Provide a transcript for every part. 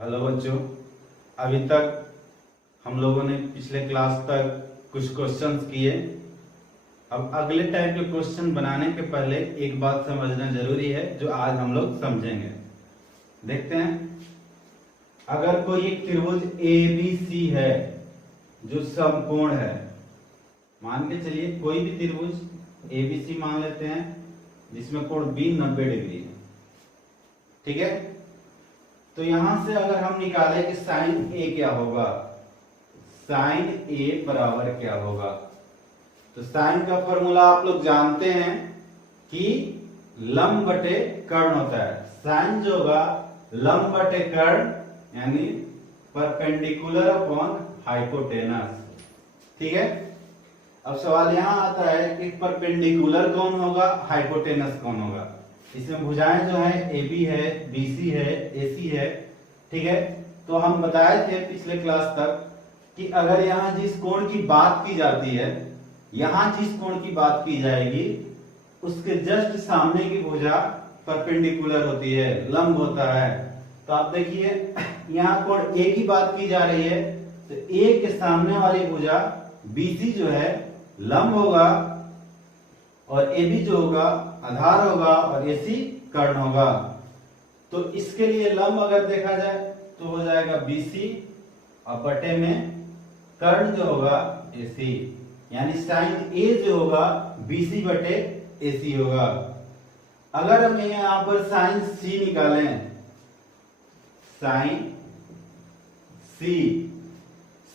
Hello बच्चों, अभी तक हम लोगों ने पिछले क्लास तक कुछ क्वेश्चंस किए। अब अगले टाइप के क्वेश्चन बनाने के पहले एक बात समझना जरूरी है जो आज हम लोग समझेंगे। देखते हैं, अगर कोई एक त्रिभुज ABC है जो समकोण है, मान के चलिए कोई भी त्रिभुज ABC मान लेते हैं जिसमें कोण B 90 डिग्री है, ठीक है। तो यहां से अगर हम निकालें कि साइन A क्या होगा, साइन A बराबर क्या होगा, तो साइन का फॉर्मूला आप लोग जानते हैं कि लंब बटे कर्ण होता है। साइन जो होगा लंब बटे कर्ण यानी परपेंडिकुलर अपॉन हाइपोटेनस, ठीक है। अब सवाल यहां आता है कि परपेंडिकुलर कौन होगा, हाइपोटेनस कौन होगा। इसमें भुजाएं जो है AB है, BC है, AC है, ठीक है। तो हम बताए थे पिछले क्लास तक कि अगर यहां जिस कोण की बात की जाती है, यहां जिस कोण की बात की जाएगी उसके जस्ट सामने की भुजा परपेंडिकुलर होती है, लंब होता है। तो आप देखिए यहां कोण A की बात की जा रही है, तो A के सामने वाली भुजा BC जो है लंब होगा और AB जो होगा आधार होगा और AC कर्ण होगा। तो इसके लिए लंब अगर देखा जाए तो हो जाएगा BC और बटे में कर्ण जो होगा AC, यानी साइन A जो होगा BC बटे AC होगा। अगर हम यहां पर साइन C निकालें, साइन C,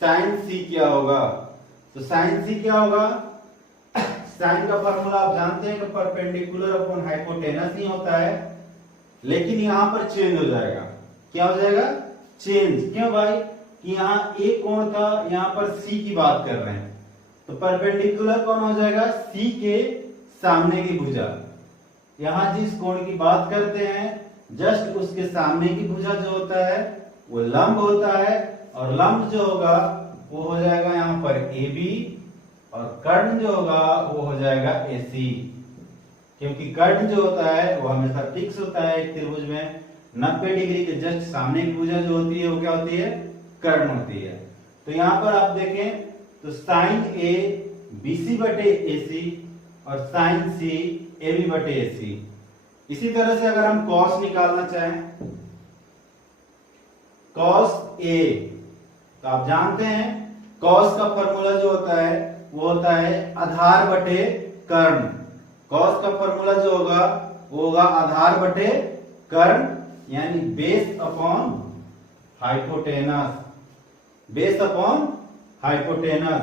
साइन C क्या होगा, तो साइन C क्या होगा, साइन का फॉर्मूला आप जानते हैं कि परपेंडिकुलर अपॉन हाइपोटेनस ही होता है, लेकिन यहां पर चेंज हो जाएगा। क्या हो जाएगा, चेंज। क्यों भाई, कि यहां एक कोण था, यहां पर C की बात कर रहे हैं, तो परपेंडिकुलर कौन हो जाएगा, C के सामने की भुजा। यहां जिस कोण की बात करते हैं जस्ट उसके सामने की भुजा जो होता है वो लंब होता है, और लंब जो होगा वो हो जाएगा यहां पर AB और कर्ण जो होगा वो हो जाएगा AC, क्योंकि कर्ण जो होता है वो हमेशा फिक्स होता है एक त्रिभुज में। 90 डिग्री के जस्ट सामने की भुजा जो होती है वो क्या होती है, कर्ण होती है। तो यहां पर आप देखें तो साइन A BC बटे AC और साइन C AB बटे AC। इसी तरह से अगर हम कॉस निकालना चाहें, कॉस A, तो आप जानते हैं कॉस का फॉर्मूला जो होता है वो होता है आधार बटे कर्ण। कॉस का फॉर्मूला जो होगा वो होगा आधार बटे कर्ण, यानी base upon hypotenuse, base upon hypotenuse.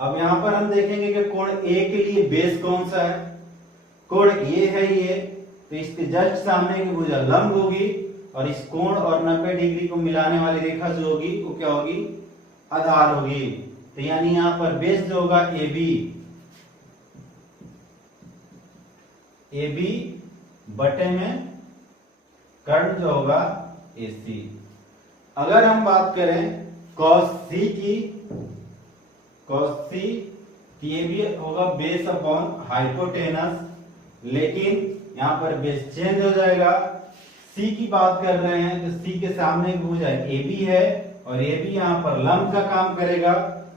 अब यहां पर हम देखेंगे कि कोण A के लिए बेस कौन सा है, कोण ये है ये, तो इसके जस्ट सामने की भुजा लंब होगी और इस कोण और 90 डिग्री को मिलाने वाली रेखा जो होगी वो क्या होगी, आधार होगी। तो यानी यहां पर बेस जो होगा AB बटे में कर्ण जो होगा AC। अगर हम बात करें cos C की, cos C की ये भी होगा बेस अपॉन हाइपोटेनस, लेकिन यहां पर बेस चेंज हो जाएगा। C की बात कर रहे हैं तो C के सामने भुजा AB है और AB यहां पर लंब का काम करेगा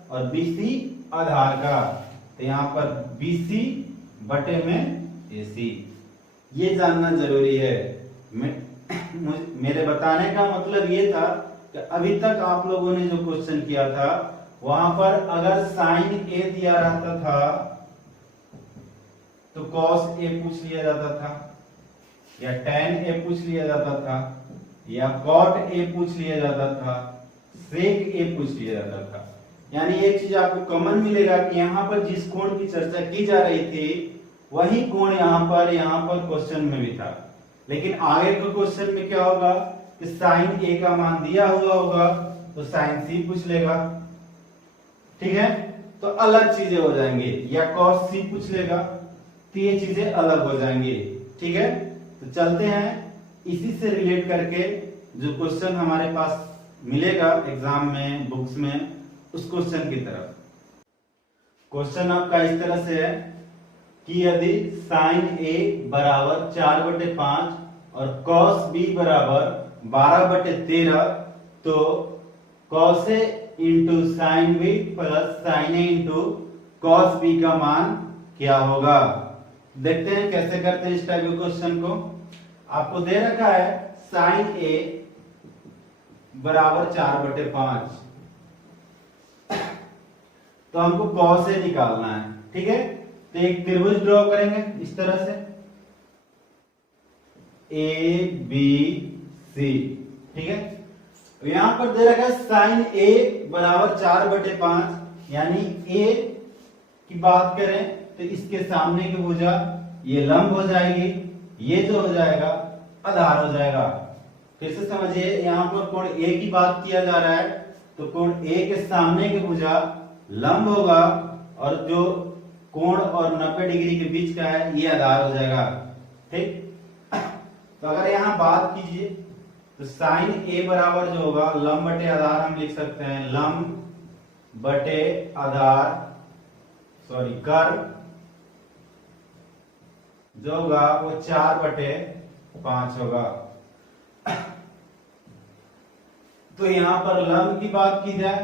और BC आधार का, तो यहां पर BC बटे में AC। ये जानना जरूरी है। मेरे बताने का मतलब ये था कि अभी तक आप लोगों ने जो क्वेश्चन किया था वहां पर अगर साइन A दिया रहता था तो cos A पूछ लिया जाता था, या tan A पूछ लिया जाता था, या cot A पूछ लिया जाता था, sec A पूछ लिया जाता था। यानी एक चीज आपको कॉमन मिलेगा कि यहाँ पर जिस कोण की चर्चा की जा रही थी वही कोण यहाँ पर क्वेश्चन में भी था। लेकिन आगे के क्वेश्चन में क्या होगा कि साइन A का मान दिया हुआ होगा तो साइन C पूछ लेगा, ठीक है। तो अलग चीजें हो जाएंगी, या cos C पूछ लेगा, तो ये चीजें अलग हो जाएंगी, ठीक है। तो चलते हैं इसी से रिलेट करके जो क्वेश्चन हमारे पास मिलेगा एग्जाम में, बुक्स में, उस क्वेश्चन की तरफ। क्वेश्चन आपका इस तरह से है कि यदि साइन A बराबर 4/5 और cos B बराबर 12/13 तो cos A into sine B plus sine A into cos B का मान क्या होगा। देखते हैं कैसे करते हैं इस टाइप के क्वेश्चन को। आपको दे रखा है साइन ए बराबर 4/5, तो हमको कॉस ए निकालना है। ठीक है, तो एक त्रिभुज ड्रॉ करेंगे इस तरह से ए बी सी। ठीक है, यहां पर दे रखा है साइन ए बराबर 4/5, यानी ए की बात करें तो इसके सामने की भुजा ये लंब हो जाएगी, ये जो हो जाएगा आधार हो जाएगा। फिर से समझिए, यहाँ पर कोण ए की बात किया जा रहा है, तो कोण ए के सामने की भुजा लंब होगा और जो कोण और 90 डिग्री के बीच का है ये आधार हो जाएगा। ठीक, तो अगर यहाँ बात कीजिए तो साइन ए बराबर जो होगा लंब बटे आधार हम लिख सकते हैं, लंब बटे आधार कर्व जो होगा वो 4/5 होगा। तो यहां पर लंब की बात की जाए,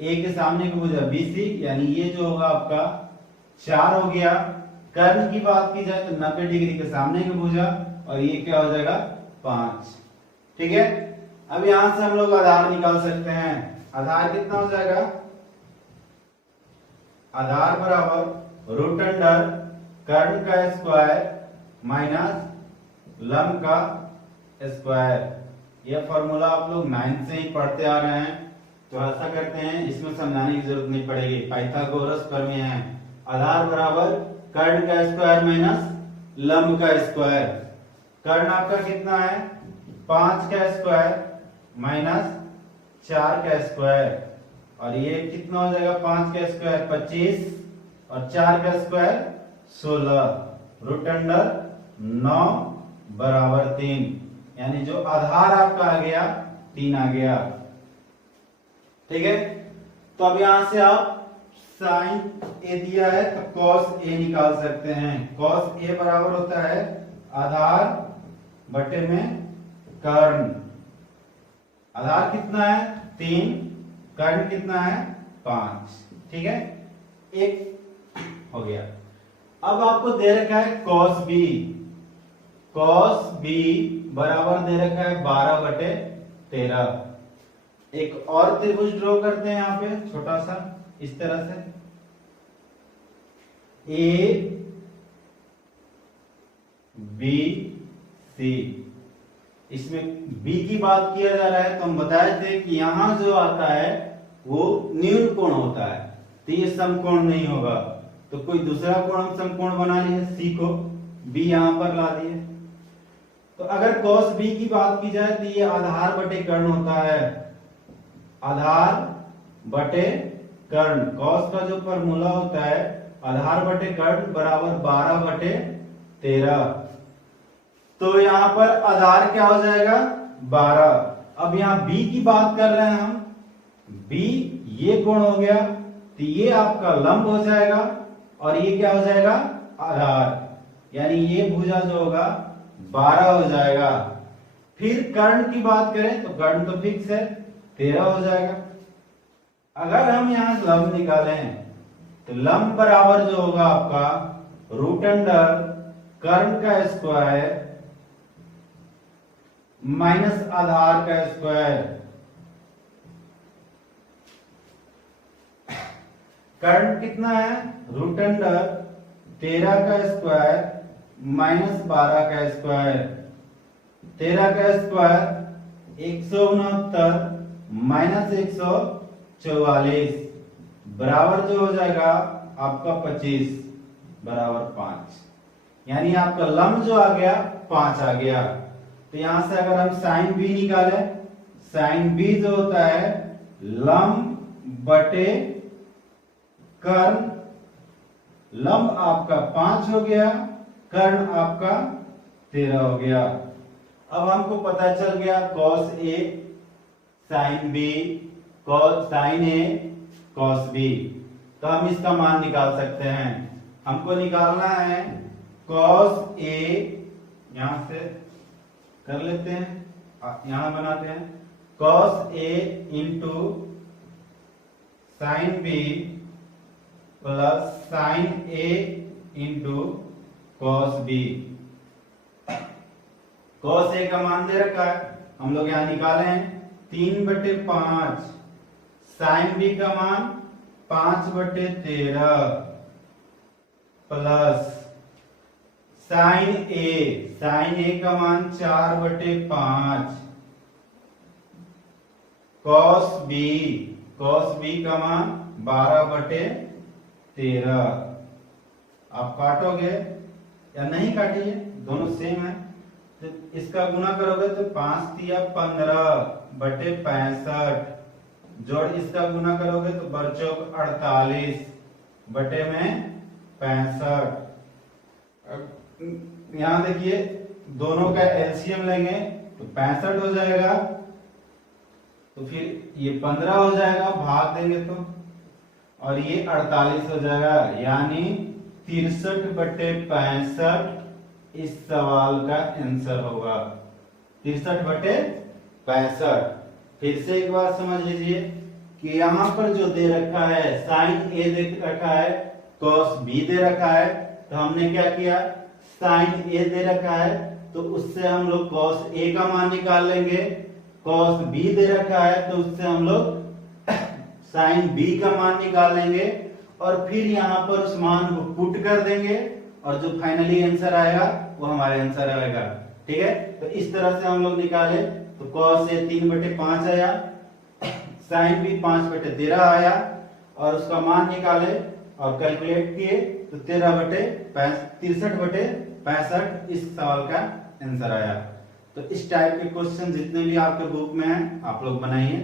ए के सामने की भुजा BC, यानी ये जो होगा आपका 4 हो गया। कर्ण की बात की जाए तो 90 डिग्री के सामने की भुजा, और ये क्या हो जाएगा 5। ठीक है, अब यहां से हम लोग आधार निकाल सकते हैं। आधार कितना हो जाएगा, आधार बराबर रूट अंडर कर्ण का स्क्वायर माइनस लंब का स्क्वायर। यह फॉर्मूला आप लोग 9th से ही पढ़ते आ रहे हैं, तो ऐसा करते हैं इसमें समझाने की जरूरत नहीं पड़ेगी, पाइथागोरस प्रमेय है। आधार बराबर कर्ण का स्क्वायर माइनस लंब का स्क्वायर। कर्ण आपका कितना है 5 का स्क्वायर माइनस 4 का स्क्वायर, और ये कितना हो जाएगा 5 का स्क्वायर 25 और 4 का स्क्वायर 16, रूट अंडर 9 बराबर 3, यानी जो आधार आपका आ गया 3 आ गया। ठीक है, तो अब यहां से आप साइन ए दिया है तो कॉस ए निकाल सकते हैं। कॉस ए बराबर होता है आधार बटे में कर्ण। आधार कितना है 3, कर्ण कितना है 5। ठीक है, एक हो गया। अब आपको दे रखा है कॉस बी। कॉस बी बराबर दे रखा है 12/13। एक और त्रिभुज ड्रॉ करते हैं यहाँ पे छोटा सा इस तरह से, ए बी सी। इसमें बी की बात किया जा रहा है, तो हम बताए थे कि यहां जो आता है वो न्यून कोण होता है, तो ये समकोण नहीं होगा। तो कोई दूसरा कोण हम समकोण बना लिए, सी को बी यहां पर ला दिए। तो अगर cos b की बात की जाए तो ये आधार बटे कर्ण होता है, आधार बटे कर्ण। cos का जो फॉर्मूला होता है आधार बटे कर्ण बराबर 12/13। तो यहाँ पर आधार क्या हो जाएगा 12। अब यहाँ b की बात कर रहे हैं हम, b ये कोण हो गया, तो ये आपका लंब हो जाएगा और ये क्या हो जाएगा आधार, यानी ये भुजा जो होगा 12 हो जाएगा। फिर कर्ण की बात करें तो कर्ण तो फिक्स है 13 हो जाएगा। अगर हम यहां लंब निकालें तो लंब बराबर जो होगा आपका रूट अंडर कर्ण का स्क्वायर माइनस आधार का स्क्वायर। कर्ण कितना है रूट अंडर 13 का स्क्वायर माइनस 12 का स्क्वायर। 13 का स्क्वायर 169 माइनस 144 बराबर जो हो जाएगा आपका 25 बराबर 5, यानी आपका लंब जो आ गया 5 आ गया। तो यहां से अगर हम साइन बी निकालें, साइन बी जो होता है लंब बटे कर्ण, लंब आपका 5 हो गया, कर्ण आपका 13 हो गया। अब हमको पता चल गया cos A sin B, sin A cos B, तो हम इसका मान निकाल सकते हैं। हमको निकालना है cos A, यहां से कर लेते हैं, यहां बनाते हैं cos A into sine B plus sine A into cos B. Cos A का मान दे रखा है, हम लोग यहां निकाले हैं 3/5, साइन बी का मान 5/13 प्लस साइन ए का मान 4/5, कॉस बी का मान 12/13। आप काटोगे या नहीं काटिए, दोनों सेम है, तो इसका गुना करोगे तो 5 तिया 15/65, जोड़ इसका गुना करोगे तो बरचौक 48/65। यहां देखिए दोनों का एलसीएम लेंगे तो 65 हो जाएगा, तो फिर ये 15 हो जाएगा, भाग देंगे तो, और ये 48 हो जाएगा, यानी 63/65 इस सवाल का आंसर होगा। 63/65। फिर से एक बात समझ लीजिए कि यहाँ पर जो दे रखा है साइन ए दे रखा है, कॉस बी दे रखा है, तो हमने क्या किया, साइन ए दे रखा है तो उससे हम लोग कॉस ए का मान निकाल लेंगे, कॉस बी दे रखा है तो उससे हम लोग साइन बी का मान निकाल लेंगे, और फिर यहाँ पर उस मान को पुट कर देंगे और जो फाइनली आंसर आएगा वो हमारे आंसर आएगा। ठीक है, तो इस तरह से हम लोग निकाले तो कॉस ए 3/5 आया, साइन बी 5/13 आया, और उसका मान निकाले और कैलकुलेट किए तो 63/65 इस सवाल का आंसर आया। तो इस टाइप के क्वेश्चन जितने भी आपके बुक में हैं आप लोग बनाइए।